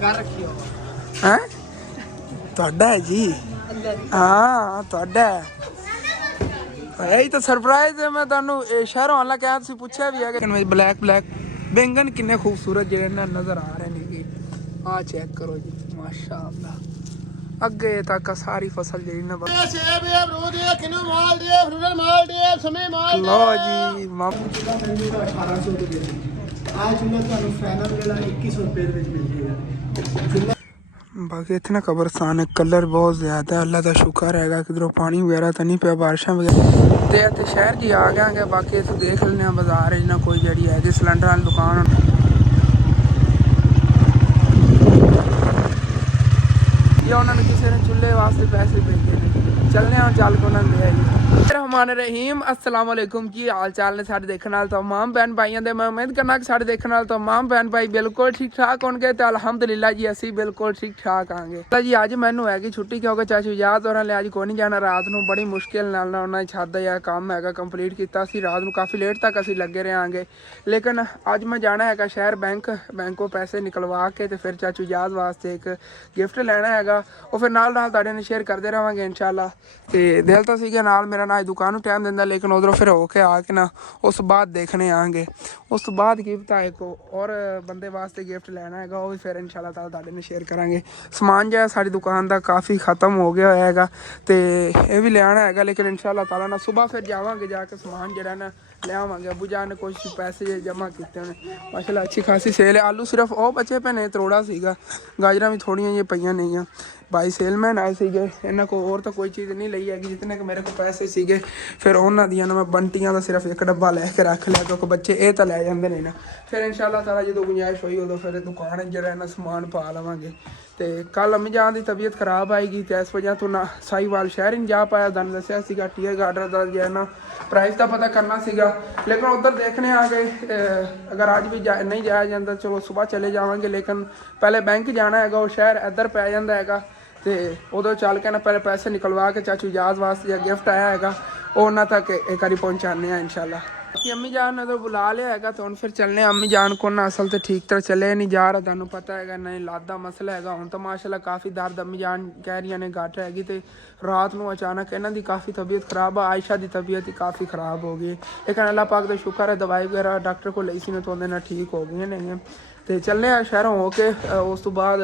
ਹੈ ਤੁਹਾਡਾ ਹੈ ਜੀ। ਹਾਂ ਤੁਹਾਡਾ ਇਹੀ ਤਾਂ ਸਰਪ੍ਰਾਈਜ਼ ਹੈ। ਮੈਂ ਤੁਹਾਨੂੰ ਸ਼ਹਿਰੋਂ ਆਉਣ ਲੱਗਾ ਤੁਸੀਂ ਪੁੱਛਿਆ ਵੀ ਹੈ ਕਿ ਬਲੈਕ ਬੈਂਗਨ ਕਿੰਨੇ ਖੂਬਸੂਰਤ ਜਿਹੜੇ ਨਾ ਨਜ਼ਰ ਆ ਰਹੇ ਨੇ। ਆ ਚੈੱਕ ਕਰੋ ਜੀ ਮਾਸ਼ਾਅੱਲਾ। ਅੱਗੇ ਤੱਕ ਸਾਰੀ ਫਸਲ ਜਿਹੜੀ ਨਾ ਸੇਬ ਹੈ, ਅਮਰੂਦ ਹੈ, ਕਿੰਨੂ ਮਾਲ ਦੇ, ਫਰੂਟ ਮਾਲ ਦੇ, ਸਮੇ ਮਾਲ ਲੋ ਜੀ 1800 ਦੇ ਵਿੱਚ ਆ ਚੁੱਲ੍ਹਾ ਤੁਹਾਨੂੰ ਫਾਈਨਲ ਜਿਹੜਾ 2100 ਰੁਪਏ ਦੇ ਵਿੱਚ ਮਿਲ ਜਾਏਗਾ। बाकी इतना कब्रस्तान है, कलर बहुत ज़्यादा है। अल्लाह का शुक्र हैगा किधरों पानी वगैरह तो नहीं पिया बारिशा वगैरह तो इतने शहर जी आ गया कि बाकी इतने देख लेने बाजार ना कोई जी है जी सिलेंडर वाली दुकान या उन्होंने किसी ने चूल्हे वास्ते पैसे भेजे ने। चलने चल के उन्होंने दे जी। रहमान रहीम अस्सलाम वालेकुम जी हाल चाल ने साढ़े देखने वाले तमाम भैन भाइयों के। मैं उम्मीद करना कि साढ़े देखने वाले तमाम भैन भाई बिल्कुल ठीक ठाक होंगे तो अलहमदुलिल्लाह जी असी बिल्कुल ठीक ठाक आएंगे जी। अज मैनू हैगी छुट्टी क्योंकि चाचू याद हो रहा अज कोई नहीं जाना। रात को बड़ी मुश्किल नाल उन्होंने छत का काम है कंप्लीट किया। रात को काफ़ी लेट तक असी लगे रहांगे लेकिन अज मैं जाना है शहर बैंकों पैसे निकलवा के तो फिर चाचू याद वास्ते एक गिफ्ट लेना है वो फिर नाल तुहाडे शेयर करते रहांगे इंशाल्लाह। तो दिल तो सीगा नाल मेरा ना दुकान में टाइम दिंदा लेकिन उधरों फिर होके आके ना उस बाद देखने आएंगे। उस तो बाद गिफ्ट एक और बंदे वास्ते गिफ्ट लेना है वो भी फिर इंशाल्लाह ताला तुहाडे नाल शेयर करांगे। समान जो है साड़ी दुकान का काफ़ी ख़त्म हो गया है तो ये भी लियाना है लेकिन इंशाल्लाह ताला ना सुबह फिर जावांगे जाके समान जो ना ले आवांगे। अबू जान ने कुछ पैसे जमा किए उन्हें माशाल्लाह अच्छी खासी सेल है। आलू सिर्फ वो बचे पे ने तरोड़ा सीगा गाजर भी थोड़ियां जी पईयां नहीं हैं। भाई सेलमैन आए सीगे इन्होंने को और तो कोई चीज़ नहीं ली हैगी जितने कि मेरे को पैसे सीगे फिर उन्होंने दियाँ मैं बंटियां का सिर्फ एक डब्बा लैके रख लिया क्योंकि बच्चे ये तो लै जाते नहीं ना। फिर इंशाल्लाह ताला जो गुंजाइश हुई उदों फिर दुकान जो ना समान पा लवांगे। तो कल अम्मी जान की तबीयत खराब आएगी तो इस वजह तो ना साहीवाल शहर नहीं जा पाया। दन दसिया सीगा टीयर गार्डर का जो है ना प्राइस का पता करना सीगा लेकिन उधर देखने आ गए। अगर अज भी नहीं जाया जाता चलो सुबह चले जावांगे लेकिन पहले बैंक जाना है वो शहर इधर पै जाता है तो उदों चल के ना पहले पैसे निकलवा के चाचू याद वास्ते जो गिफ्ट आया है वो उन्होंने तक एक बारी पहुँचाने इंशाल्लाह। कि अम्मी जान ने तो बुला लिया है तो हम फिर चलने। अम्मी जान को ना असल तो ठीक तरह चले नहीं जा रहा तुहानू पता है नहीं लाद का मसला है हूँ तो माशाल्लाह काफ़ी दर्द अम्मी जान कह रही ने घट हैगी तो रात को अचानक इन्हों की काफ़ी तबीयत खराब है। आयशा की तबीयत ही काफ़ी खराब हो गई लेकिन अल्लाह पाक का शुक्र है दवाई वगैरह डॉक्टर को ली सी तो उन्हें ठीक हो गई नहीं। तो चलने शहरों हो के उस तो बाद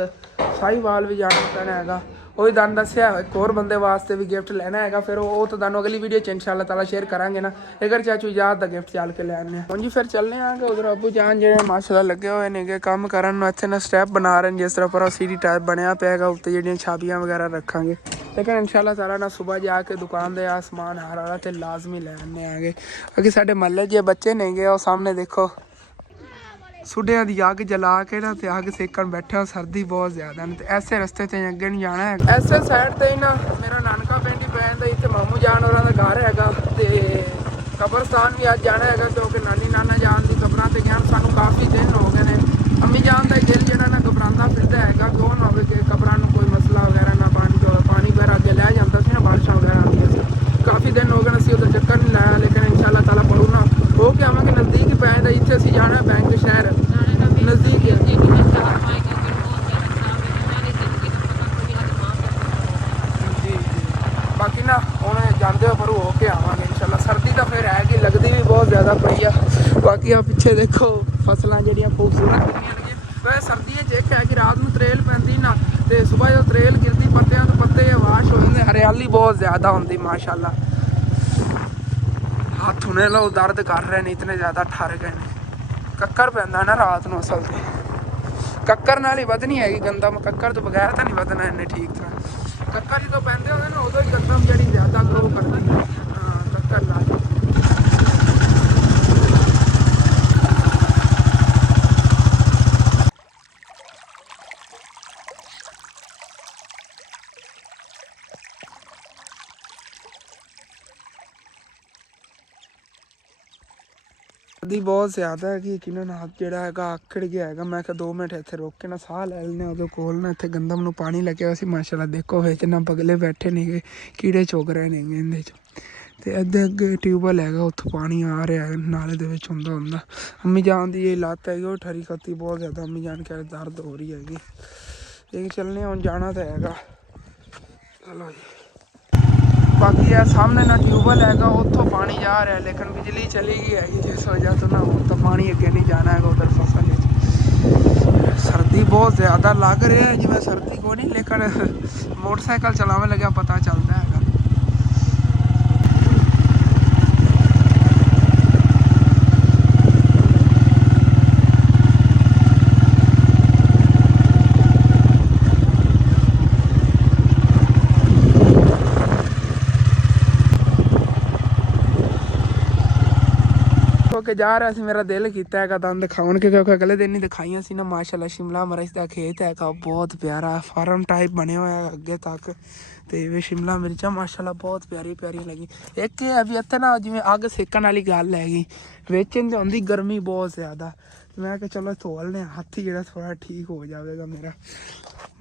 साहीवाल भी जाना पैना है वही तुहानू दस्सिया एक और बंदे वास्ते भी गिफ्ट लेना है फिर वो तो तुहानू अगली वीडियो च इंशाल्लाह ताला शेयर करांगे ना। अगर चाचू याद का गिफ्ट चल के ले आने हूँ जी फिर चलने आगे। उधर अबू जान जो माशाल्लाह लगे हुए ने काम करन इत्थे ना स्टैप बना रहे हैं जिस तरह पर सीढ़ी टाइप बनया पेगा उत्ते जिहड़ियां छाबियां वगैरह रखांगे लेकिन इंशाल्लाह ताला ना सुबह जाके दुकान दे आसमान हर वाला तो लाजमी ले आने आगे। क्योंकि साडे महल्ले जे बच्चे नहीं गए वो सामने देखो सुडिया की अग जला के ना तो अग सेकन बैठे सर्दी बहुत ज़्यादा है। तो ऐसे रस्ते से अगे नहीं जाना है। ऐसे साइड से ही ना मेरा नानका पिंड ही पै जाता इतने मामू जान और घर है तो कब्रस्तान भी अज जाना है क्योंकि नानी नाना जान की कब्र से गया सानू काफ़ी दिन हो गए हैं। अम्मी जान का दिल जो ना घबराता फिरता है क्यों ना हो कब्र कोई मसला वगैरह ना पानी वगैरह अगे लै जाता ना बारिशा वगैरह आती सी काफ़ी दिन हो गए असी उधर चक्कर नहीं लाया लेकिन इंशाल्लाह ताला पढ़ू ना हो के आवांगे। नज़दीक ही पै जाता इतने असी जाना बैंक शहर नज़दीक है जी। बाकी ना हम जाते पर हो के आवांगे इंशाल्लाह। सर्दी तो फिर है कि लगती भी बहुत ज़्यादा पई है। बाकी आप पिछे देखो फसलां जिहड़ियां खूबसूरत वैसे सर्दियों एक है कि रात में त्रेल पैंदी ना तो सुबह जो त्रेल गिरती पत्तियां तो पत्ते वाश हो जाते हरियाली बहुत ज़्यादा होंगी माशाल्लाह। हाथ हुने लो दर्द कर रहे हैं इतने ज़्यादा ठर गए हैं। कक्कर पैंदा ना रात को असल तो कक्कर नाल ही वधनी है गंदम कक्कर तो बगैर तो नहीं वधना इन्हें ठीक तरह। कक्कर जो पैंदे होंगे ना उदों ही गंदम जी ज़्यादा ग्रो करती है कक्कर नाल। सर्दी बहुत ज़्यादा है कि यकीनन हाथ जोड़ा है आकड़ गया है। मैं 2 मिनट इतने रोक के ना साह लै लेने उदों कोल ना इतने गंदम में पानी लगे हुआ सी माशाल्लाह देखो बिच ना बगले बैठे नहीं गए कीड़े चुग रहे नहीं इन्हें ਤੇ ਅੱਗੇ ਟਿਊਬਵੈੱਲ ਹੈਗਾ, ਉੱਥੋਂ ਪਾਣੀ ਆ ਰਿਹਾ ਹੈ, ਨਾਲੇ ਦੇ ਵਿੱਚ ਹੁੰਦਾ। ਅੰਮੀ ਜਾਨ ਦੀ ਇਹ ਲੱਤ ਹੈਗੀ ਉਹ ਠਰੀ ਖੱਤੀ ਬਹੁਤ ਜ਼ਿਆਦਾ, ਅੰਮੀ ਜਾਨ ਕਹਿ ਦਰਦ ਹੋ ਰਹੀ ਹੈਗੀ। ਇਹ ਚੱਲਣੇ ਹੁਣ ਜਾਣਾ ਤਾਂ ਹੈਗਾ। ਚਲੋ ਜੀ, ਬਾਕੀ ਇਹ ਸਾਹਮਣੇ ਨਾ ਟਿਊਬਵੈੱਲ ਹੈਗਾ, ਉੱਥੋਂ ਪਾਣੀ ਜਾ ਰਿਹਾ, ਲੇਕਿਨ ਬਿਜਲੀ ਚਲੀ ਗਈ ਹੈਗੀ ਜਿਸ ਵਜ੍ਹਾ ਤੋਂ ਨਾ ਹੁਣ ਤਾਂ ਪਾਣੀ ਅੱਗੇ ਨਹੀਂ ਜਾਣਾ ਹੈਗਾ ਉਧਰ ਫਸਲ ਵਿੱਚ। ਸਰਦੀ ਬਹੁਤ ਜ਼ਿਆਦਾ ਲੱਗ ਰਿਹਾ ਹੈ, ਜਿਵੇਂ ਸਰਦੀ ਕੋਈ ਨਹੀਂ, ਲੇਕਿਨ ਮੋਟਰਸਾਈਕਲ ਚਲਾਉਣ ਲੱਗਿਆ ਪਤਾ ਚੱਲਦਾ ਹੈਗਾ। ਕੇ ਜਾ ਰਿਹਾ ਸੀ, ਮੇਰਾ ਦਿਲ ਕੀਤਾ ਹੈਗਾ ਤੁਹਾਨੂੰ ਦਿਖਾਉਣ ਕੇ, ਕਿਉਂਕਿ ਅਗਲੇ ਦਿਨ ਹੀ ਦਿਖਾਈਆਂ ਸੀ ਨਾ। ਮਾਸ਼ਾਅੱਲਾ ਸ਼ਿਮਲਾ ਮਿਰਚ ਦਾ ਖੇਤ ਹੈਗਾ, ਬਹੁਤ ਪਿਆਰਾ ਫਾਰਮ ਟਾਈਪ ਬਣਿਆ ਹੋਇਆ ਅੱਗੇ ਤੱਕ। ਤੇ ਵੀ ਸ਼ਿਮਲਾ ਮਿਰਚਾਂ ਮਾਸ਼ਾਅੱਲਾ ਬਹੁਤ ਪਿਆਰੀ ਲੱਗੀ। ਇੱਕ ਇਹ ਹੈ ਵੀ ਇੱਥੇ ਨਾ ਜਿਵੇਂ ਅੱਗ ਸੇਕਣ ਵਾਲੀ ਗੱਲ ਹੈਗੀ, ਵੇਚਣ ਤੇ ਹੁੰਦੀ ਗਰਮੀ ਬਹੁਤ ਜ਼ਿਆਦਾ। ਮੈਂ ਕਿਹਾ ਚਲੋ ਧੋਲਨੇ ਹੱਥ ਹੀ ਜਿਹੜਾ ਥੋੜ੍ਹਾ ਠੀਕ ਹੋ ਜਾਵੇਗਾ ਮੇਰਾ।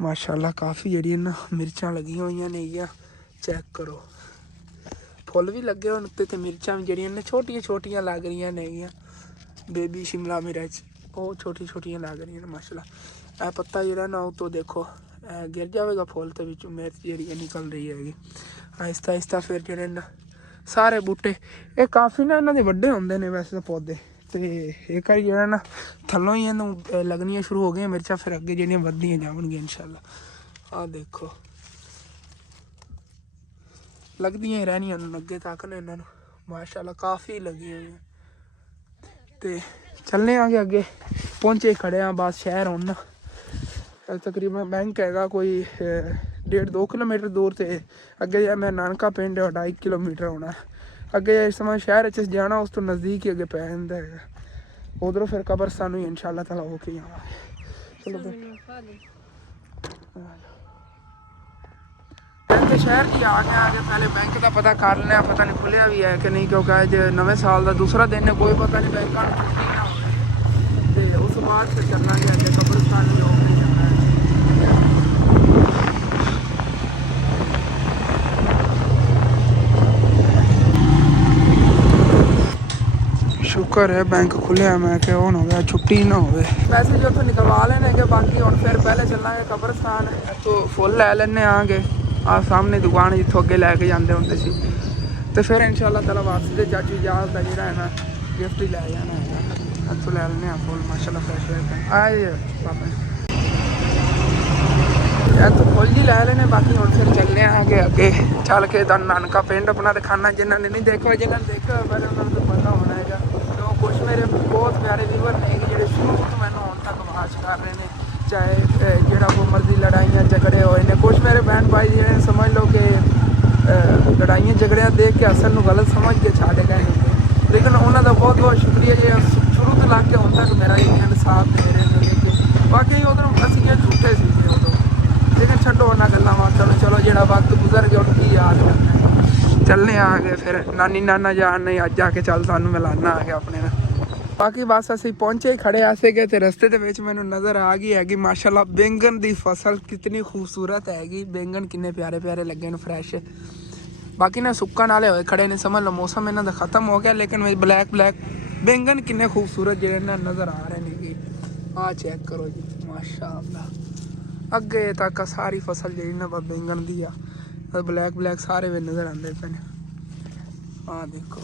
ਮਾਸ਼ਾਅੱਲਾ ਕਾਫੀ ਜਿਹੜੀਆਂ ਨਾ ਮਿਰਚਾਂ ਲੱਗੀਆਂ ਹੋਈਆਂ ਨੇਗੀਆਂ, ਚੈੱਕ ਕਰੋ। ਫੁੱਲ ਵੀ ਲੱਗੇ ਹੋਣ ਉੱਤੇ ਤੇ ਮਿਰਚਾਂ ਵੀ ਜਿਹੜੀਆਂ ਨੇ ਛੋਟੀਆਂ ਲੱਗ ਰਹੀਆਂ ਨੇਗੀਆਂ। ਬੇਬੀ ਸ਼ਿਮਲਾ ਮਿਰਚ ਉਹ ਛੋਟੀਆਂ ਲੱਗ ਰਹੀਆਂ ਨੇ ਮਾਸ਼ਾਅੱਲਾ। ਇਹ ਪੱਤਾ ਜਿਹੜਾ ਨਾ ਉਹ ਤੋਂ ਦੇਖੋ ਗਿਰ ਜਾਵੇਗਾ ਫੁੱਲ ਤੇ ਵਿੱਚੋਂ ਮਿਰਚ ਜਿਹੜੀ ਨਿਕਲ ਰਹੀ ਹੈਗੀ ਆਹਿਸਤਾ। ਫਿਰ ਜਿਹੜੇ ਨਾ ਸਾਰੇ ਬੂਟੇ ਇਹ ਕਾਫੀ ਨਾ ਇਹਨਾਂ ਦੇ ਵੱਡੇ ਹੁੰਦੇ ਨੇ ਵੈਸੇ ਤਾਂ ਪੌਦੇ, ਤੇ ਇੱਕ ਵਾਰੀ ਜਿਹੜਾ ਨਾ ਥੱਲੋਂ ਹੀ ਇਹਨੂੰ ਲੱਗਣੀਆਂ ਸ਼ੁਰੂ ਹੋ ਗਈਆਂ ਮਿਰਚਾਂ, ਫਿਰ ਅੱਗੇ ਜਿਹੜੀਆਂ ਵੱਧਦੀਆਂ ਜਾਣਗੀਆਂ ਇਨਸ਼ਾਅੱਲਾ। ਆਹ ਦੇਖੋ ਲੱਗਦੀਆਂ ਹੀ ਰਹਿਣੀਆਂ ਅੱਗੇ ਤੱਕ ਨੇ ਇਹਨਾਂ ਨੂੰ ਮਾਸ਼ਾਅੱਲਾ, ਕਾਫੀ ਲੱਗੀਆਂ ਹੋਈਆਂ। ਤੇ ਚੱਲਨੇ ਆਗੇ ਅੱਗੇ ਪਹੁੰਚੇ ਖੜੇ ਹਾਂ ਬਸ ਸ਼ਹਿਰ ਹੁਣ ਨਾ। ਤਕਰੀਬਨ ਬੈਂਕ ਹੈਗਾ ਕੋਈ 1.5-2 ਕਿਲੋਮੀਟਰ ਦੂਰ, ਤੇ ਅੱਗੇ ਮੈਂ ਨਾਨਕਾ ਪਿੰਡ 2.5 ਕਿਲੋਮੀਟਰ ਹੋਣਾ ਅੱਗੇ। ਇਸ ਸਮਾਂ ਸ਼ਹਿਰ 'ਚ ਜਾਣਾ ਉਸ ਤੋਂ ਨਜ਼ਦੀਕ ਹੀ ਅੱਗੇ ਪੈ ਜਾਂਦਾ ਹੈਗਾ। ਉਧਰੋਂ ਫਿਰ ਕਬਰਸਤਾਨ ਨੂੰ ਇਨਸ਼ਾਅੱਲਾ ਤਾਲਾ ਹੋ ਕੇ ਆਵਾਂਗੇ। ਚਲੋ ਬੈਂਕ ਸ਼ਹਿਰ 'ਚ ਆ ਗਏ ਪਹਿਲੇ ਬੈਂਕ ਦਾ ਪਤਾ ਕਰ ਲੈਣਾ, ਪਤਾ ਨਹੀਂ ਖੁੱਲਿਆ ਵੀ ਹੈ ਕਿ ਨਹੀਂ, ਕਿਉਂਕਿ ਅੱਜ ਨਵੇਂ ਸਾਲ ਦਾ ਦੂਸਰਾ ਦਿਨ ਹੈ, ਕੋਈ ਪਤਾ ਨਹੀਂ ਬੈਂਕਾਂ ਨੂੰ ਛੁੱਟੀ ਨਾ ਹੋਵੇ। ਤੇ ਉਸ ਤੋਂ ਬਾਅਦ ਫਿਰ ਚੱਲਾਂਗੇ ਅੱਗੇ ਕਬਰਸਤਾਨ ਵੀ ਹੋ ਕੇ ਜਾਣਾ ਹੈ। ਸ਼ੁਕਰ ਹੈ ਬੈਂਕ ਖੁੱਲਿਆ, ਮੈਂ ਕਿ ਉਹ ਨਾ ਹੋਵੇ ਛੁੱਟੀ ਨਾ ਹੋਵੇ। ਪੈਸੇ ਜੋ ਉੱਥੋਂ ਨਿਕਲਵਾ ਲੈਣੇ ਕਿ ਬਾਕੀ ਹੁਣ ਫਿਰ ਪਹਿਲੇ ਚੱਲਾਂਗੇ ਕਬਰਸਤਾਨ, ਇੱਥੋਂ ਫੁੱਲ ਲੈ ਲੈਣੇ ਆਗੇ। ਆਹ ਸਾਹਮਣੇ ਦੁਕਾਨ ਜਿੱਥੋਂ ਅੱਗੇ ਲੈ ਕੇ ਜਾਂਦੇ ਹੁੰਦੇ ਸੀ, ਤੇ ਫਿਰ ਇਨਸ਼ਾਅੱਲਾ ਤਾਲਾ ਵਾਪਸੀ ਦੇ ਚਾਚੂ ਇਜਾਜ਼ਤ ਦਾ ਜਿਹੜਾ ਹੈ ਨਾ ਗਿਫਟ ਹੀ ਲੈ ਜਾਣਾ ਹੈਗਾ। ਇੱਥੋਂ ਲੈ ਲੈਣੇ ਆ ਫੁੱਲ ਮਾਸ਼ਾਅੱਲਾ ਫਰੈਸ਼ ਆਏ ਪਾਪਾ ਇੱਥੋਂ ਫੁੱਲ ਜੀ ਲੈ ਲੈਣੇ। ਬਾਕੀ ਹੁਣ ਫਿਰ ਚੱਲਦੇ ਆਗੇ ਅੱਗੇ ਚੱਲ ਕੇ ਤੁਹਾਨੂੰ ਨਾਨਕਾ ਪਿੰਡ ਆਪਣਾ ਦਿਖਾਉਣਾ। ਜਿਨ੍ਹਾਂ ਨੇ ਨਹੀਂ ਦੇਖਿਆ, ਜਿਨ੍ਹਾਂ ਨੇ ਦੇਖਿਆ ਪਰ ਉਹਨਾਂ ਨੂੰ ਤਾਂ ਪਤਾ ਹੋਣਾ ਹੈਗਾ। ਕਿਉਂ ਕੁਛ ਮੇਰੇ ਬਹੁਤ ਪਿਆਰੇ ਵੀਵਰ ਨੇ ਜਿਹੜੇ ਸ਼ੁਰੂ ਤੋਂ ਮੈਨੂੰ ਹੁਣ ਤੱਕ ਵਾਚ ਕਰ ਰਹੇ ਨੇ, ਚਾਹੇ ਜਿਹੜਾ ਕੋ ਮਰਜ਼ੀ ਲੜਾਈਆਂ ਝਗੜੇ ਹੋਏ ਨੇ। ਕੁਛ ਮੇਰੇ ਭੈਣ ਭਾਈ ਜਿਹੜੇ ਸਮਝ ਲਓ ਕਿ ਲੜਾਈਆਂ ਝਗੜਿਆਂ ਦੇਖ ਕੇ ਅਸਲ ਨੂੰ ਗਲਤ ਸਮਝ ਕੇ ਛੱਡ ਗਏ ਨੇ, ਲੇਕਿਨ ਉਹਨਾਂ ਦਾ ਬਹੁਤ ਸ਼ੁਕਰੀਆ ਜੇ ਸ਼ੁਰੂ ਤੋਂ ਲੱਗ ਕੇ ਹੁਣ ਤੱਕ ਮੇਰਾ ਇਹ ਸਾਥ ਦੇ ਰਹੇ ਨੇ। ਬਾਕੀ ਉਧਰੋਂ ਅਸੀਂ ਇਹ ਝੂਠੇ ਸੀ ਉਦੋਂ, ਲੇਕਿਨ ਛੱਡੋ ਉਹਨਾਂ ਗੱਲਾਂ ਬਾਤਾਂ ਨੂੰ। ਚਲੋ ਜਿਹੜਾ ਵਕਤ ਗੁਜ਼ਰ ਗਿਆ ਉਹਨੂੰ ਕੀ ਯਾਦ ਕਰਨਾ। ਚੱਲਨੇ ਆ ਗਏ ਫਿਰ ਨਾਨੀ ਨਾਨਾ ਜਾਣ ਨਹੀਂ ਅੱਜ ਆ ਕੇ ਚੱਲ ਤੁਹਾਨੂੰ ਮਿਲਾਨਾ ਆ ਗਿਆ ਆਪਣੇ ਨਾਲ। ਬਾਕੀ ਬਸ ਅਸੀਂ ਪਹੁੰਚੇ ਹੀ ਖੜੇ ਸੀਗੇ ਤੇ ਰਸਤੇ ਦੇ ਵਿੱਚ ਮੈਨੂੰ ਨਜ਼ਰ ਆ ਗਈ ਹੈਗੀ ਮਾਸ਼ਾਅੱਲਾ ਬੈਂਗਣ ਦੀ ਫਸਲ ਕਿਤਨੀ ਖੂਬਸੂਰਤ ਹੈਗੀ। ਬੈਂਗਣ ਕਿੰਨੇ ਪਿਆਰੇ ਲੱਗੇ ਨੇ ਫਰੈਸ਼। ਬਾਕੀ ਨਾ ਸੁੱਕਣ ਵਾਲੇ ਹੋਏ ਖੜੇ ਨੇ, ਸਮਝ ਲਓ ਮੌਸਮ ਇਹਨਾਂ ਦਾ ਖਤਮ ਹੋ ਗਿਆ, ਲੇਕਿਨ ਬਲੈਕ ਬੈਂਗਣ ਕਿੰਨੇ ਖੂਬਸੂਰਤ ਜਿਹੜੇ ਨਾ ਨਜ਼ਰ ਆ ਰਹੇ ਨੇ ਜੀ। ਆਹ ਚੈੱਕ ਕਰੋ ਜੀ ਮਾਸ਼ਾਅੱਲਾ, ਅੱਗੇ ਤੱਕ ਸਾਰੀ ਫਸਲ ਜਿਹੜੀ ਨਾ ਬੈਂਗਣ ਦੀ ਆ, ਬਲੈਕ ਸਾਰੇ ਵੇ ਨਜ਼ਰ ਆਉਂਦੇ ਪਏ ਨੇ। ਆਹ ਦੇਖੋ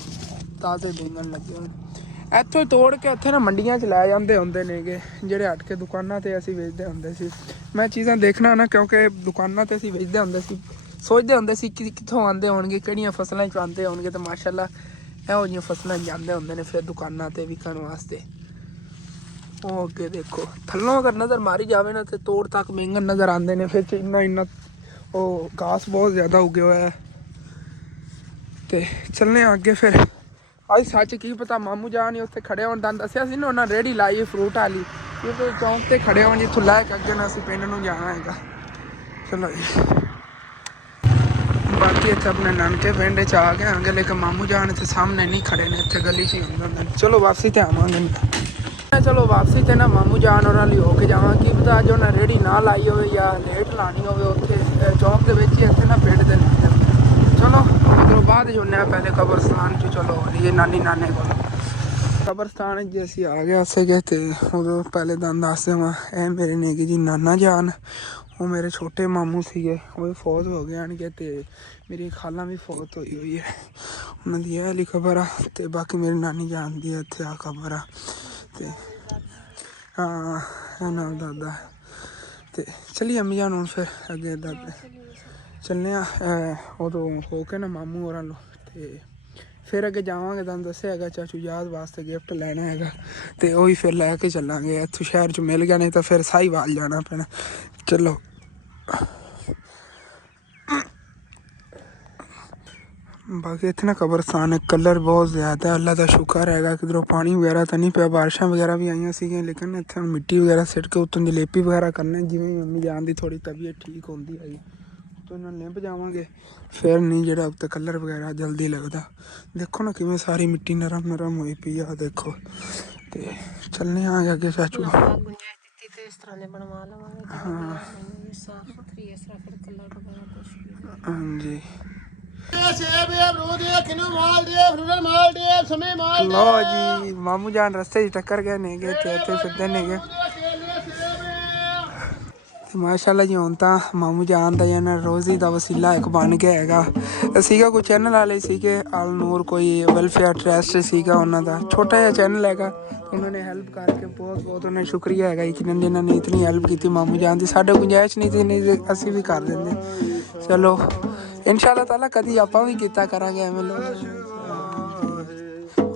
ਤਾਜ਼ੇ ਬੈਂਗਣ ਲੱਗੇ ਹੋਏ। ਇੱਥੋਂ ਤੋੜ ਕੇ ਇੱਥੇ ਨਾ ਮੰਡੀਆਂ 'ਚ ਲੈ ਜਾਂਦੇ ਹੁੰਦੇ ਨੇਗੇ, ਜਿਹੜੇ ਹਟ ਕੇ ਦੁਕਾਨਾਂ 'ਤੇ ਅਸੀਂ ਵੇਚਦੇ ਹੁੰਦੇ ਸੀ। ਮੈਂ ਚੀਜ਼ਾਂ ਦੇਖਣਾ ਨਾ, ਕਿਉਂਕਿ ਦੁਕਾਨਾਂ 'ਤੇ ਅਸੀਂ ਵੇਚਦੇ ਹੁੰਦੇ ਸੀ, ਸੋਚਦੇ ਹੁੰਦੇ ਸੀ ਕਿ ਕਿੱਥੋਂ ਆਉਂਦੇ ਹੋਣਗੇ, ਕਿਹੜੀਆਂ ਫਸਲਾਂ 'ਚ ਆਉਂਦੇ ਹੋਣਗੇ। ਤੇ ਮਾਸ਼ਾਅੱਲਾ ਇਹੋ ਜਿਹੀਆਂ ਫਸਲਾਂ ਜਾਂਦੇ ਹੁੰਦੇ ਨੇ ਫਿਰ ਦੁਕਾਨਾਂ 'ਤੇ ਵਿਕਣ ਵਾਸਤੇ। ਉਹ ਅੱਗੇ ਦੇਖੋ ਥੱਲੋਂ ਅਗਰ ਨਜ਼ਰ ਮਾਰੀ ਜਾਵੇ ਨਾ ਤੇ ਤੋੜ ਤੱਕ ਬੈਂਗਣ ਨਜ਼ਰ ਆਉਂਦੇ ਨੇ। ਫਿਰ ਇੰਨਾ ਉਹ ਘਾਸ ਬਹੁਤ ਜ਼ਿਆਦਾ ਉੱਗਿਆ ਹੋਇਆ ਹੈ। ਤੇ ਚੱਲਨੇ ਅੱਗੇ ਫਿਰ। ਅੱਜ ਸੱਚ ਕੀ ਪਤਾ ਮਾਮੂ ਜਾਨ ਹੀ ਉੱਥੇ ਖੜੇ ਹੋਣ, ਤੁਹਾਨੂੰ ਦੱਸਿਆ ਸੀ ਨਾ ਉਹਨਾਂ ਰੇਹੜੀ ਲਾਈ ਫਰੂਟ ਵਾਲੀ, ਕਿਉਂਕਿ ਚੌਂਕ 'ਤੇ ਖੜੇ ਹੋਣ ਜਿੱਥੋਂ ਲੈ ਕੇ ਅੱਗੇ ਨਾ ਅਸੀਂ ਪਿੰਡ ਨੂੰ ਜਾਣਾ ਹੈਗਾ। ਚਲੋ ਜੀ ਬਾਕੀ ਇੱਥੇ ਆਪਣੇ ਨਾਨਕੇ ਪਿੰਡ 'ਚ ਆ ਗਏ ਆਂਗੇ, ਲੇਕਿਨ ਮਾਮੂ ਜਾਨ ਇੱਥੇ ਸਾਹਮਣੇ ਨਹੀਂ ਖੜੇ ਨੇ, ਇੱਥੇ ਗਲੀ 'ਚ ਹੀ ਹੁੰਦੇ। ਚਲੋ ਵਾਪਸੀ 'ਤੇ ਆਵਾਂਗੇ। ਚਲੋ ਵਾਪਸੀ 'ਤੇ ਨਾ ਮਾਮੂ ਜਾਨ ਉਹਨਾਂ ਲਈ ਹੋ ਕੇ ਜਾਵਾਂ। ਕੀ ਪਤਾ ਅੱਜ ਉਹਨਾਂ ਰੇਹੜੀ ਨਾ ਲਾਈ ਹੋਵੇ ਜਾਂ ਲੇਟ ਲਾਣੀ ਹੋਵੇ ਉੱਥੇ ਚੌਂਕ ਦੇ ਵਿੱਚ ਹੀ, ਇੱਥੇ ਨਾ ਪਿੰਡ ਦੇ चलो उधरों बाद जुड़ने पहले कब्रस्तान च चलो ये नानी नाने को कब्रस्तान जी असी आ गए असे गए थे उदों पहले दस देवां ए मेरे नेगे जी नाना जान वो मेरे छोटे मामू सीगे वो भी फौत हो गए आन के ते मेरी खाला भी फौत हुई हुई है उन्होंने दी है खबर आ ते बाकी मेरी नानी जान दी है इत्थे आ खबर आ ते हाँ नाम दादा ते चलिए अम्मी जान हूँ फिर अगे दादे चलने उदों हो के ना मामू होरां लो ते फिर अगे जावांगे तुहानूं दस्सेआ हैगा चाचू याद वास्ते गिफ्ट लैना हैगा ते ओही फिर लैके चलांगे इत्थों शहर च मिल गया नहीं तो फिर साहिवाल जाना पैना चलो बाकी इतने ना कब्रस्तान है कलर बहुत ज़्यादा है अल्लाह का शुक्र हैगा किधरों पानी वगैरह तो नहीं पिया बारिशां वगैरह भी आईयां सी लेकिन इतने मिट्टी वगैरह सिट के उत्तों दी लेपी वगैरह करने जिवें मम्मी जान दी थोड़ी तबीयत ठीक होंदी आई तो इन्होंने लिंब जावांगे फिर नहीं जेड़ा उत्ते कलर वगैरह जल्दी लगता देखो ना किवें सारी मिट्टी नरम नरम हुई पई आ देखो ते चलने आगे अगे चाचू हाँ जी लो जी मामू जान रस्ते टक्कर गए नहीं गए थे इतने फिरते नहीं गए माशाल्लाह जी हुण तां मामू जान दा जाना रोज़ी दा वसीला एक बन गया हैगा सीगा कोई चैनल वाले सीगे अल नूर कोई वेलफेयर ट्रस्ट सीगा उन्हों का छोटा जिहा चैनल हैगा उन्होंने हेल्प करके बहुत बहुत उन्हें शुक्रिया हैगा जिन्होंंने इतनी हेल्प की मामू जान की साढ़े गुंजाइश नहीं थी नहीं असी भी कर देंगे चलो इंशाअल्लाह ताला कदी आपां भी कीता करांगे एवें लोग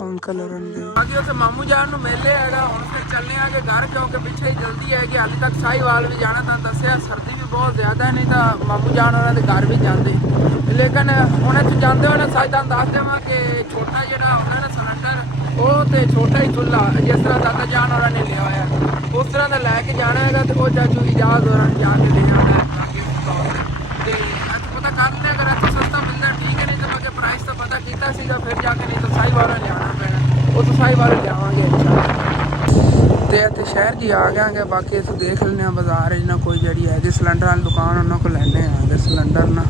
अंकल और बाकी उसे मामू जान मिले है हम फिर चलने आगे घर क्योंकि पिछले ही जल्दी है कि हाले तक साहिवाल भी जाना था दसिया सर्दी भी बहुत ज़्यादा है नहीं तो मामू जान उन्होंने घर भी जाते लेकिन हम इतने जाते हुए साथ दस देव कि छोटा जोड़ा होंगे ना सिलेंडर वो तो छोटा ही चुल्हा जिस तरह दादा जान और ने लिया हुआ उस तरह का लैके जाना है तो वो चाचू इजाज़ और जाके ले जाना है पता कर लें अगर इतना सस्ता मिलता ठीक है नहीं तो मैं प्राइस तो पता किया सीगा फिर जाके नहीं तो साहिवाल लिया पैना वो तो साहिवाल लियावे तो इतने शहर जी आ गया बाकी इतने देख लें बाजार ना कोई जी है सिलेंडर वाली दुकान उन्होंने को लैने आगे सिलेंडर ना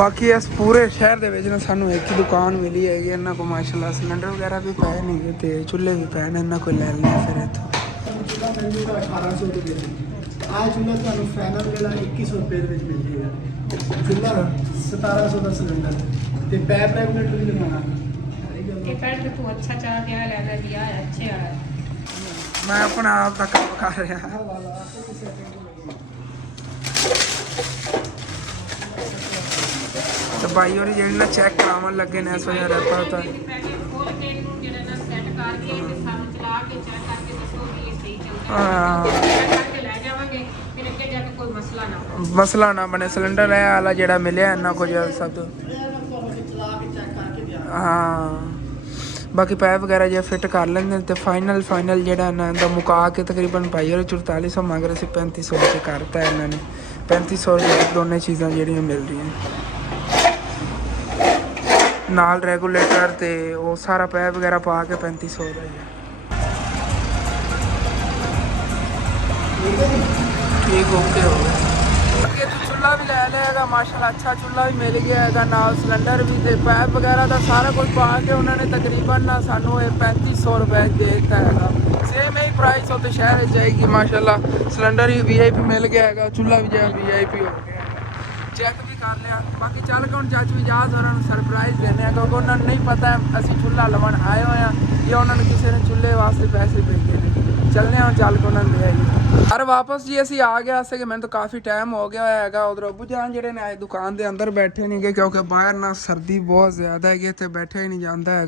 बाकी इस पूरे शहर के सानू एक ही दुकान मिली है इन्होंने को माशाल्लाह सिलेंडर वगैरह भी पे नहीं तो चूल्हे भी पे इन्होंने को ले लें फिर इतों 1800 रुपये आ चूल्हा ਤੁਹਾਨੂੰ ਫਾਈਨਲ ਜਿਹੜਾ 2100 ਰੁਪਏ ਦੇ ਵਿੱਚ ਮਿਲ ਜੇਗਾ ਚੂल्हा 1700 ਦਾ ਸਿਲੰਡਰ ਤੇ ਪੈਪ ਰੈਗੂਲੇਟਰ ਵੀ ਲਗਾਉਣਾ ये पैड तो अच्छा चला गया लगा दिया है अच्छे है मैं अपना आप का काम कर रहा तो भाई और ये ना चेक करावन लगे ने सो यार पता खोल के इनू जेड़ा ना सेट करके ते सामने चला के चेक करके दसो कि ये सही चलता है हां चेक करके ले जावांगे फिर अगे जाके कोई मसला ना बने सिलेंडर है वाला जेड़ा मिले ना कुछ सब हाँ बाकी पैप वगैरह जो फिट कर लेंगे तो फाइनल जोड़ा ना मुका के तकरीबन पाई और 4400 मगर अभी 3500 से करता है इन्होंने 3500 दोनों चीज़ां जड़ियाँ मिल रही हैं नाल रेगूलेटर तो वो सारा पैप वगैरह पा के 3500 का ही है ठीक ओके हो गया चूल्हा भी ले लिया माशाल्लाह अच्छा चूल्हा भी मिल गया है नाल सिलेंडर भी ते पैप वगैरह का सारा कुछ पा के उन्होंने तकरीबन ना सानू 3500 रुपए दे दिता है सेम ही प्राइस होते शहर जाएगी माशाल्लाह सिलेंडर ही VIP मिल गया है चूल्हा भी जो VIP हो गया चेक भी कर लिया बाकी चल के हम चाचू इजाज़ और सरप्राइज़ देने क्योंकि उन्होंने नहीं पता है असी चूल्हा लवन आए हुए हैं या उन्होंने किसी ने चूल्हे वास्ते पैसे भेजे ने चलने चल के उन्होंने ले आई अरे वापस जी असी आ गया कि मैंने तो काफ़ी टाइम हो गया है उधर अबू जान जेडे ने दुकान के अंदर बैठे नहीं गए क्योंकि बाहर ना सर्दी बहुत ज़्यादा है तो बैठे ही नहीं जाता है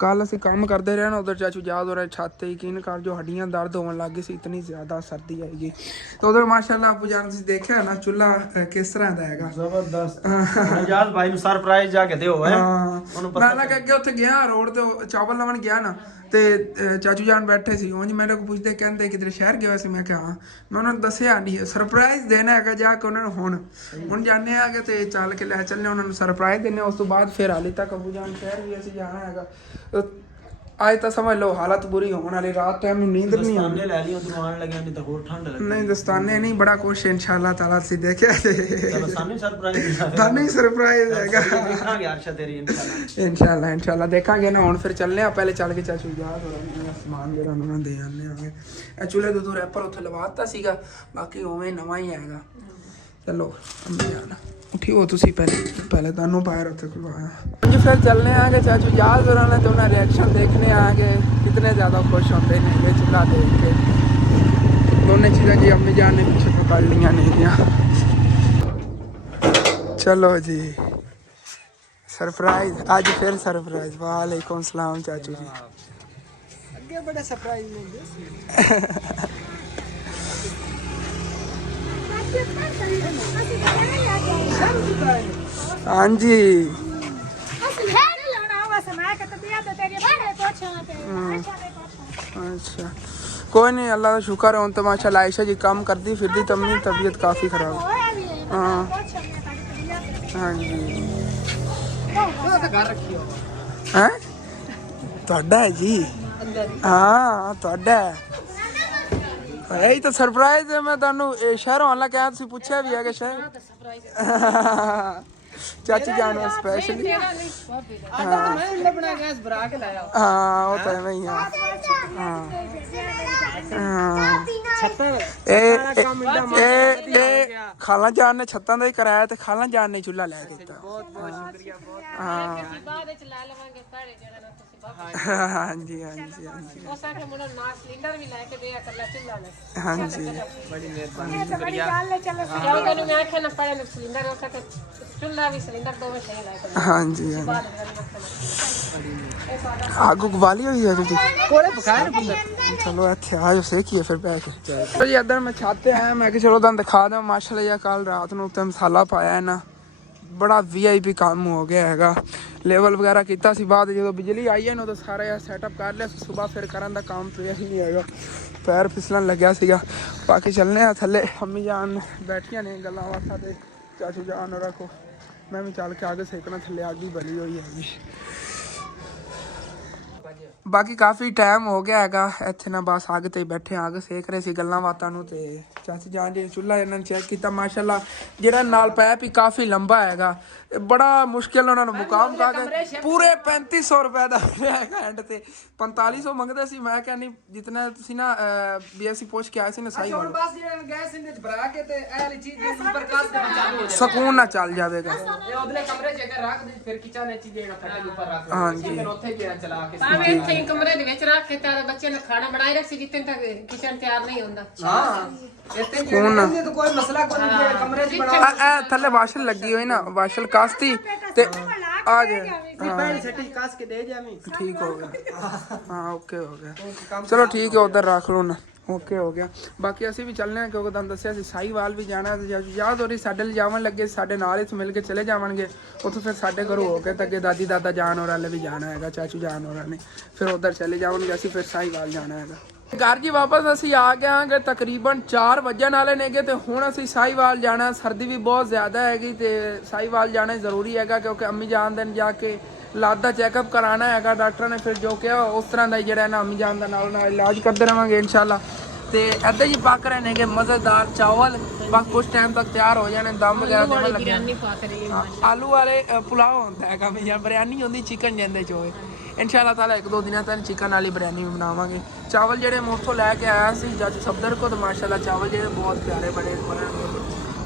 कल असी काम करते रहे ना उधर चाचू याद हो रहा छत यकीन कर जो हड्डियाँ दर्द होने लग गई इतनी ज़्यादा सर्दी आएगी तो उधर माशाल्लाह अबू जान देखा ना चूल्हा किस तरह का है जबरदस्त यार भाई नु सरप्राइज जाके दियो है ਉਹਨੂੰ ਪਤਾ ਮੈਂ ਅੱਗੇ ਉੱਥੇ ਗਿਆ ਰੋਡ ਤੇ ਚਾਵਲ ਲਵਣ ਗਿਆ ਨਾ ਤੇ ਚਾਚੂ ਜਾਨ ਬੈਠੇ ਸੀ ਉਂਝ ਮੇਰੇ ਕੋਲ ਪੁੱਛਦੇ ਕਹਿੰਦੇ ਕਿਧਰੇ ਸ਼ਹਿਰ ਗਿਆ ਸੀ ਮੈਂ ਕਿਹਾ ਹਾਂ ਮੈਂ ਉਹਨਾਂ ਨੂੰ ਦੱਸਿਆ ਨਹੀਂ ਸਰਪ੍ਰਾਈਜ਼ ਦੇਣਾ ਹੈਗਾ ਜਾ ਕੇ ਉਹਨਾਂ ਨੂੰ ਹੁਣ ਜਾਣੇ ਆਗੇ ਤੇ ਚੱਲ ਕੇ ਲੈ ਚੱਲਨੇ ਉਹਨਾਂ ਨੂੰ ਸਰਪ੍ਰਾਈਜ਼ ਦੇਣੇ ਉਸ ਤੋਂ ਬਾਅਦ ਫਿਰ ਹਾਲੇ ਤੱਕ ਅਬੂ ਜਾਨ ਸ਼ਹਿਰ ਵੀ ਅਸੀਂ ਜਾਣਾ ਹੈਗਾ आज तो समझ लो हालत बुरी होने वाली रात तो हमें नींद नहीं आनी दस्ताने ले लियो तो आने लगे नहीं तो और ठंड लगे नहीं दस्ताने नहीं बड़ा कुछ इंशाल्लाह ताला से देखे चलो सानू सरप्राइज तानू ही सरप्राइज हैगा देखांगे आरशा तेरी इंशाल्लाह इंशाल्लाह देखांगे ना हुन फिर चलने आ पहले चल के चाचू यार थोड़ा समान ਜਿਹੜਾ ਉਹਨਾਂ ਦੇ ਆਨੇ ਆਗੇ ਇਹ ਚੁੱਲ੍ਹੇ ਦੇ ਤੋਂ ਰੈਪਰ ਉੱਥੇ ਲਵਾਤਾ ਸੀਗਾ ਬਾਕੀ ਉਵੇਂ ਨਵਾਂ ਹੀ ਆਏਗਾ ਚਲੋ ਅੰਮੀ ਜਾਨ उठियो तुसी पहले तानू पैर उत्ते खुलवाया जी फिर चलने आगे चाचू याद हो रहा तो उन्हें रिएक्शन देखने आगे कितने ज़्यादा खुश होते हैं ये चूल्हा देख के दोनों चीज़ें जी अम्मी जान ने पीछे पकड़ लिया नहीं चलो जी सरप्राइज आज फिर सरप्राइज वालेकुम सलाम चाचू जी अगे बड़ा सरप्राइज मिल हाँ जी अच्छा कोई नहीं अल्लाह का शुक्र है तो माशाल्लाह आयशा जी काम करती फिरती तमनी तबीयत काफ़ी ख़राब हाँ हाँ जी हैं ਤੁਹਾਡਾ है जी हाँ ਤੁਹਾਡਾ यही तो सरप्राइज है मैं ਤੁਹਾਨੂੰ ਸ਼ਹਿਰੋਂ ਆਉਣ ਲੱਗਾ ਤੁਸੀਂ ਪੁੱਛਿਆ ਵੀ ਹੈ ਕਿ ਸ਼ਹਿਰ ਚਾਚੀ ਜਾਨ ਨੂੰ ਸਪੈਸ਼ਲੀ मैं बना गैस भरा के लाया हाँ वो तो है ही है ਖਾਲਾ ਜਾਨ ਨੇ ਛੱਤਾਂ ਦਾ ਹੀ ਕਰਾਇਆ ਤੇ ਖਾਲਾ ਜਾਨ ਨੇ ਚੁੱਲ੍ਹਾ ਲੈ ਕੇ ਦਿੱਤਾ ਬਾਅਦ ਵਿੱਚ ਲੈ ਲਵਾਂਗੇ ਸਾਰੇ ਜਿਹੜਾ ਨਾ ਤੁਸੀਂ ਬਾਹਰ ਹਾਂਜੀ ਹਾਂਜੀ ਹਾਂਜੀ ਉਹ ਸਾਡੇ ਮੁੰਡਾ ਨਾ ਸਿਲੰਡਰ ਵੀ ਲੈ ਕੇ ਦੇ ਇਕੱਲਾ ਚੁੱਲ੍ਹਾ ਲੈ ਹਾਂਜੀ बड़ी मेहरबानी शुक्रिया ਕਿਉਂਕਿ ਉਹਨੂੰ ਮੈਂ ਆਖਿਆ ਨਾ ਪੜੇ ਨੂੰ ਸਿਲੰਡਰ ਉਹ ਕਹਿੰਦਾ ਚੁੱਲ੍ਹਾ ਵੀ ਸਿਲੰਡਰ ਦੋਵੇਂ ਸਹੀ ਲੈ ਕੇ ਹਾਂਜੀ ਹਾਂਜੀ ਬਾਅਦ ਵਿੱਚ ਅੱਗ ਉਗਵਾਲੀ ਹੋਈ ਹੈ ਤੁਸੀਂ कोले पकाए ਚਲੋ ਇੱਥੇ ਆਜੋ ਸੇਕੀਏ ਫਿਰ ਬੈ ਕੇ ਚਲੋ ਜੀ ਇੱਧਰ ਮੈਂ ਛੱਤ ਤੇ ਆਇਆ ਮੈਂ ਕਿ ਚਲੋ ਤੁਹਾਨੂੰ ਦਿਖਾ ਦਾਂ ਮਾਸ਼ਾਅੱਲਾ ਜੀ ਕੱਲ ਰਾਤ ਨੂੰ ਉੱਤੇ ਮਸਾਲਾ ਪਾਇਆ ਹੈ ਨਾ ਬੜਾ VIP ਕੰਮ ਹੋ ਗਿਆ ਹੈਗਾ ਲੈਵਲ ਵਗੈਰਾ ਕੀਤਾ ਸੀ ਬਾਅਦ ਜਦੋਂ ਬਿਜਲੀ ਆਈ ਹੈ ਨਾ ਤਾਂ ਸਾਰਾ ਸੈਟਅਪ ਕਰ ਲਿਆ ਸਵੇਰ ਫਿਰ ਕਰਨ ਦਾ ਕੰਮ ਪਿਆ ਹੀ ਨਹੀਂ ਹੈਗਾ ਪੈਰ ਫਿਸਲਣ ਲੱਗਿਆ ਸੀਗਾ ਬਾਕੀ ਚੱਲਨੇ ਆ ਥੱਲੇ ਅੰਮੀ ਜਾਨ ਬੈਠੀਆਂ ਨੇ ਗੱਲਾਂ ਬਾਤਾਂ ਤੇ ਚਾਚੂ ਜਾਨ ਨੂੰ ਰੱਖੋ ਮੈਂ ਵੀ ਚੱਲ ਕੇ ਆਗੇ ਸੇਕਣਾ ਥੱਲੇ ਅੱਗ ਹੀ ਬਲੀ ਹੋਈ ਹੈਗੀ ਬਾਕੀ ਕਾਫੀ ਟਾਈਮ ਹੋ ਗਿਆ ਹੈਗਾ ਇੱਥੇ ਨਾ ਬਸ ਅੱਗ ਤੇ ਬੈਠੇ ਅੱਗ ਸੇਕ ਰਹੇ ਸੀ ਗੱਲਾਂ ਬਾਤਾਂ ਨੂੰ ਤੇ ਚਾਚੀ ਜਾਨ ਜੀ ਚੁੱਲ੍ਹਾ ਇਹਨਾਂ ਨੇ ਚੈੱਕ ਕੀਤਾ ਮਾਸ਼ਾਅੱਲਾ ਜਿਹੜਾ ਨਾਲ ਪੈਪ ਹੀ ਕਾਫੀ ਲੰਬਾ ਹੈਗਾ ਬੜਾ ਮੁਸ਼ਕਿਲ ਉਹਨਾਂ ਨੂੰ ਮੁਕਾਮ ਕਰਕੇ ਪੂਰੇ 3500 ਰੁਪਏ ਦਾ ਹੈਗਾ ਐਂਡ ਤੇ 4500 ਮੰਗਦੇ ਸੀ ਮੈਂ ਕਿਹਾ ਨਹੀਂ ਜਿਤਨਾ ਤੁਸੀਂ ਨਾ BFC ਪੁੱਛ ਕੇ ਆਏ ਸੀ ਨਾ ਸਹੀ ਹੁਣ ਬਸ ਜਿਹੜਾ ਗੈਸ ਇਹਦੇ ਚ ਭਰਾ ਕੇ ਤੇ ਇਹ ਵਾਲੀ ਚੀਜ਼ ਦੇ ਉੱਪਰ ਕੱਸ ਦੇਣਾ ਚਾਲੂ ਹੋ ਸਕੂਨ ਨਾਲ ਚੱਲ ਜਾਵੇਗਾ ਇਹ ਉਹਦੇ ਕਮਰੇ ਚ ਅਗਰ ਰੱਖ ਦੇ ਫਿਰ ਕਿਚਨ ਵਿੱਚ ਜਿਹੜਾ ਥੱਲੇ ਉੱਪਰ ਰੱਖ ਦੇ ਹਾਂਜੀ ਫਿਰ ਉੱਥੇ ਜਿਹੜਾ ਚਲਾ ਕੇ ਭਾਵੇਂ ਇੱਥੇ ਹੀ ਕਮਰੇ ਦੇ ਵਿੱਚ ਰੱਖ ਕੇ ਤਾਂ ਬੱਚੇ ਨੇ ਖਾਣਾ ਬਣਾਈ ਰੱਖੀ ਜਿੱਥੇ ਤੱਕ ਕਿਚਨ ਤਿਆਰ ਨਹੀਂ ਹੁੰਦਾ ਹਾਂ ਇੱਥੇ ਜਿਹੜਾ ਤਾਂ ਕੋਈ ਮਸਲਾ ਕੋਈ ਨਹੀਂ ਕਮਰੇ ਚ ਬਣਾ ਇਹ ਥੱਲੇ ਵਾਸ਼ਲ ਲੱਗੀ ਹੋਈ ਨਾ ਵਾਸ਼ਲ ਕਾਸਤੀ ਤੇ ਆ ਜੇ ਪਹਿਲੀ ਸੱਟੀ ਕੱਸ ਕੇ ਦੇ ਜਾਵੀਂ ठीक हो गया हाँ ओके हो गया चलो ठीक है उधर रख लो ना ओके हो ਗਿਆ ਬਾਕੀ ਅਸੀਂ ਵੀ ਚੱਲਨੇ ਆ ਕਿਉਂਕਿ ਤੁਹਾਨੂੰ ਦੱਸਿਆ ਸੀ ਸਾਈਵਾਲ ਵੀ ਜਾਣਾ ਤੇ ਯਾਦ ਹੋ ਰਹੀ ਸਾਡੇ ਲਈ ਜਾਵਣ ਲੱਗੇ ਸਾਡੇ ਨਾਲ ਹੀ ਮਿਲ ਕੇ ਚਲੇ ਜਾਵਾਂਗੇ ਉੱਥੋਂ ਫਿਰ ਸਾਡੇ ਘਰੋਂ ਹੋ ਕੇ ਤਾਂ ਅੱਗੇ ਦਾਦੀ ਦਾਦਾ ਜਾਨ ਹੋਰਾਂ ਨੇ ਵੀ ਜਾਣਾ ਹੈਗਾ ਚਾਚੂ ਜਾਨ ਹੋਰਾਂ ਨੇ ਫਿਰ ਉਧਰ ਚਲੇ ਜਾਵਾਂਗੇ ਅਸੀਂ ਫਿਰ ਸਾਈਵਾਲ ਜਾਣਾ ਹੈਗਾ ਘਰ ਜੀ ਵਾਪਸ ਅਸੀਂ ਆ ਗਏ ਆਂਗੇ ਤਕਰੀਬਨ 4 ਵਜਣ ਵਾਲੇ ਨੇਗੇ ਤੇ ਹੁਣ ਅਸੀਂ ਸਾਈਵਾਲ ਜਾਣਾ ਸਰਦੀ ਵੀ ਬਹੁਤ ਜ਼ਿਆਦਾ ਹੈਗੀ ਤੇ ਸਾਈਵਾਲ ਜਾਣਾ ਜ਼ਰੂਰੀ ਹੈਗਾ ਕਿਉਂਕਿ ਅੰਮੀ ਜਾਨ ਦੇ ਜਾ ਕੇ ਲੱਤ ਦਾ ਚੈੱਕਅਪ ਕਰਾਉਣਾ ਹੈਗਾ ਡਾਕਟਰ ਨੇ ਫਿਰ ਜੋ ਕਿਹਾ ਉਸ ਤਰ੍ਹਾਂ ਦਾ ਜਿਹੜਾ ਨਾ ਅੰਮੀ ਜਾਨ ਦਾ ਨਾਲ ਨਾਲ ਇਲਾਜ ਕਰਦੇ ਰਹਾਂਗੇ ਇਨਸ਼ਾਅੱਲਾ ਤੇ ਇੱਦਾਂ ਜੀ ਪੱਕ ਰਹੇ ਨੇਗੇ ਮਜ਼ੇਦਾਰ ਚਾਵਲ ਬਸ ਕੁਝ ਟਾਈਮ ਤੱਕ ਤਿਆਰ ਹੋ ਜਾਣੇ ਦਮ ਵਗੈਰਾ ਦੇਣ ਲੱਗੇ ਬਿਰਿਆਨੀ ਪਾ ਕੇ ਰਹੀ ਆਲੂ ਵਾਲੇ ਪੁਲਾਓ ਹੁੰਦਾ ਹੈਗਾ ਮੈਂ ਜਾਂ ਬਿਰਿਆਨੀ ਹੁੰਦੀ ਚਿਕਨ ਜਾਂਦੇ ਚ ਹੋਏ ਇਨਸ਼ਾਅੱਲਾ ਤਾਲਾ ਇੱਕ ਦੋ ਦਿਨਾਂ ਤੱਕ ਚਿਕਨ ਵਾਲੀ ਬਿਰਿਆਨੀ ਵੀ ਬਣਾਵਾਂਗੇ ਚਾਵਲ ਜਿਹੜੇ ਮੈਂ ਉੱਥੋਂ ਲੈ ਕੇ ਆਇਆ ਸੀ ਜੱਜ ਸਫਦਰ ਕੋ ਤਾਂ ਮਾਸ਼ਾਅੱਲਾ ਚਾਵਲ ਜਿਹੜੇ ਬਹੁਤ ਪਿਆਰੇ ਬਣੇ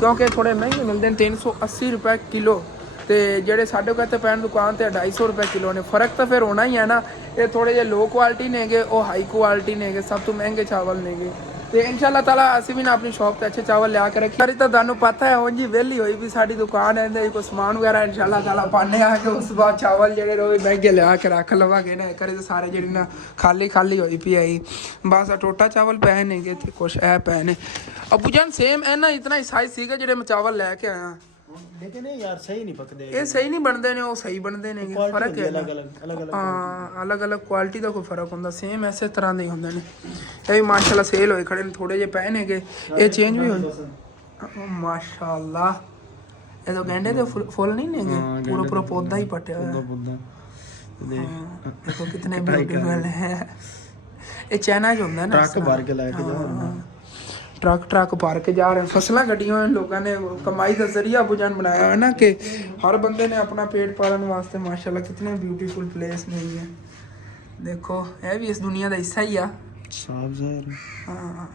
ਕਿਉਂਕਿ ਥੋੜੇ ਮਹਿੰਗੇ ਮਿਲਦੇ ਨੇ 380 ਰੁਪਏ ਕਿਲੋ ਤੇ ਜਿਹੜੇ ਸਾਡੇ ਕੋਲ ਇੱਥੇ ਪੈਣ ਦੁਕਾਨ ਤੇ 250 ਰੁਪਏ ਕਿਲੋ ਨੇ ਫਰਕ ਤਾਂ ਫਿਰ ਹੋਣਾ ਹੀ ਹੈ ਨਾ ਇਹ ਥੋੜੇ ਜਿਹੇ ਲੋ ਕੁਆਲਿਟੀ ਨੇਗੇ ਉਹ ਹਾਈ ਕੁਆਲਿਟੀ ਨੇਗੇ ਸਭ ਤੋਂ ਮਹਿੰਗੇ ਚਾਵਲ ਨੇਗੇ ਤੇ ਇਨਸ਼ਾਅੱਲਾ ਤਾਲਾ ਅਸੀਂ ਵੀ ਨਾ ਆਪਣੀ ਸ਼ਾਪ ਤੇ ਅੱਛੇ ਚਾਵਲ ਲਿਆ ਕੇ ਰੱਖੀ ਸਾਰੀ ਤਾਂ ਤੁਹਾਨੂੰ ਪਤਾ ਹੈ ਉਂਝ ਹੀ ਵਿਹਲੀ ਹੋਈ ਵੀ ਸਾਡੀ ਦੁਕਾਨ ਹੈ ਇਹਦੇ ਕੋਈ ਸਮਾਨ ਵਗੈਰਾ ਇਨਸ਼ਾਅੱਲਾ ਤਾਲਾ ਪਾਣੇ ਆ ਕੇ ਉਸ ਤੋਂ ਬਾਅਦ ਚਾਵਲ ਜਿਹੜੇ ਰੋਵੇ ਮਹਿੰਗੇ ਲਿਆ ਕੇ ਰੱਖ ਲਵਾਂਗੇ ਨਾ ਕਰੇ ਤਾਂ ਸਾਰੇ ਜਿਹੜੀ ਨਾ ਖਾਲੀ ਹੋਈ ਪਈ ਆਈ ਬਸ ਟੋਟਾ ਚਾਵਲ ਪਏ ਨੇਗੇ ਤੇ ਕੁਛ ਇਹ ਪਏ ਨੇ ਅਬੂ ਜਾਨ ਸੇਮ ਇਹਨਾਂ ਇਤਨਾ ਹੀ ਸਾਈਜ਼ ਸੀਗਾ ਜਿਹੜੇ ਮੈਂ ਚਾਵਲ ਲੈ ਕੇ ਆਇਆ लेकिन ये यार सही नहीं पकते ਇਹ ਸਹੀ ਨਹੀਂ ਬਣਦੇ ਨੇ ਉਹ ਸਹੀ ਬਣਦੇ ਨੇਗੇ ਫਰਕ ਹੈ अलग ਹਾਂ ਅਲੱਗ ਕੁਆਲਿਟੀ ਦਾ ਕੋਈ ਫਰਕ ਹੁੰਦਾ ਸੇਮ ਐਸੇ ਤਰ੍ਹਾਂ ਦੇ ਹੀ ਹੁੰਦੇ ਨੇ ਇਹ ਵੀ ਮਾਸ਼ਾਅੱਲਾ ਸੇਲ ਹੋਏ ਖੜੇ ਨੇ ਥੋੜੇ ਜਿਹੇ ਪਏ ਨੇਗੇ ਇਹ ਚੇਂਜ ਵੀ ਹੋਏ ਮਾਸ਼ਾਅੱਲਾ ਇਹ ਤਾਂ ਗੈਂਡੇ ਦੇ ਫੁੱਲ ਨਹੀਂ ਨੇਗੇ ਪੂਰਾ ਪੌਦਾ ਹੀ ਪਟਿਆ ਹੋਇਆ देखो कितने ब्यूटीफुल है। ये चाइना च ਹੁੰਦਾ ना, ट्रक भर के लेके जाओ। ट्रक भर के जा रहे हैं, फसलें कटियां हुई लोगों ने, कमाई का जरिया बुझान बनाया है ना कि हर बंदे ने अपना पेट पालन वास्ते। माशाल्लाह कितने ब्यूटीफुल प्लेस नहीं है। देखो ये भी इस दुनिया का हिस्सा ही आ। साफ ज़ाहिर हाँ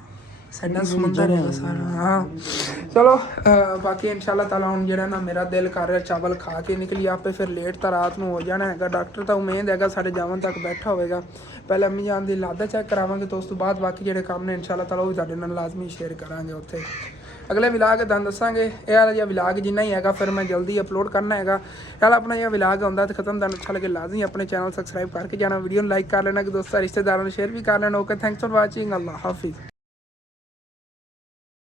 साडा समुंदर है सारा। हाँ चलो बाकी इंशाल्लाह ताला हुन जेड़ा ना मेरा दिल कर रहा चावल खा के निकली आपे, फिर लेट तो रात में हो जाना है। डॉक्टर तो उम्मीद है साढ़े जावन तक बैठा होगा। पहले अम्मी जान दी लादा चेक करावांगे तो उस तो बाद बाकी जेड़े काम ने इंशाल्लाह ताला वो तुहाडे नाल लाजमी शेयर करांगे उत्थे। अगले विलाग तुहानूं दसांगे ये वाला जिहा विलाग जिन्ना ही हैगा फिर मैं जल्दी अपलोड करना हैगा। चल अपना यह विलाग आउंदा तो खत्म, तुहानूं अच्छा लगे लाजमी अपने चैनल सब्सक्राइब करके जाना, वीडियो लाइक कर लेना कि दोस्तां रिश्तेदारों ने शेयर भी कर लेना। ओके थैंक्स फॉर वाचिंग, अल्लाह हाफिज़।